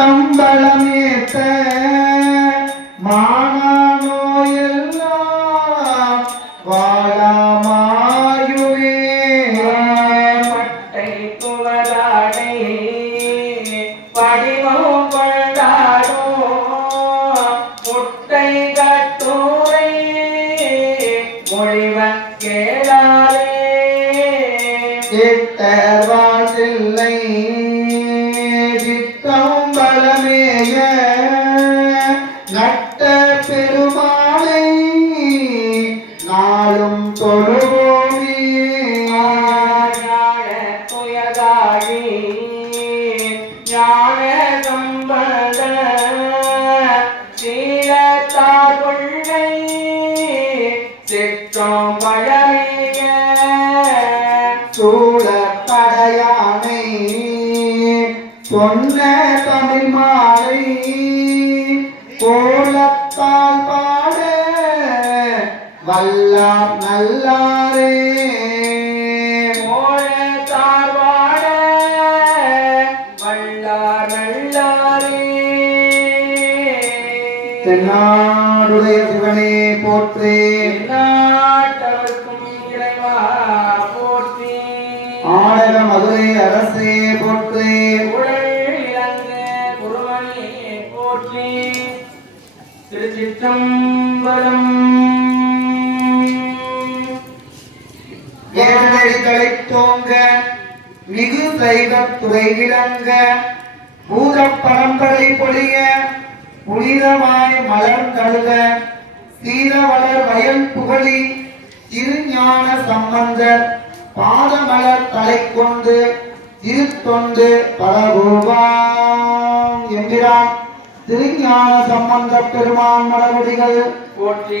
கம்பளமேத்த மானோயெல்லாம் வாழமாயுவே பட்டை குவதாடை படிவம் கொண்டாடோ முட்டை கட்டுரை மொழிவன் கேளாரே வாழ்வில்லை கம்பளமேய நட்ட பெருமாளை நாளும் தொழுவோமே துயதாழி ஞான சம்பத சீலத்தார் கொள்கை சிற்றம் பழமைய சூழப்படையானை சொன்ன தமிழ் மாலை கோலத்தால் பாட வல்லார் நல்லாரே கோலத்தார் பாட வல்லார் நல்லாரே. தென்னாடுடைய சிவனே போற்றே நாட்டவர்க்கும் இறைவா போற்றி ஆடக மதுரை அரசே போற்றே போற்றி. திருச்சிற்றம்பலம். ஏனடிகளை தோங்க மிகு சைவத் துறை விளங்க பூதப் பரம்பரை பொழிய புனிதமாய் மலர் கழுக சீரவளர் வயல் புகழி திருஞான சம்பந்தர் பாதமலர் தலை கொண்டு திருத்தொண்டு பரபூபாம் என்கிறார் திருஞான சம்பந்த பெருமான் மலரடிகள் போற்றி.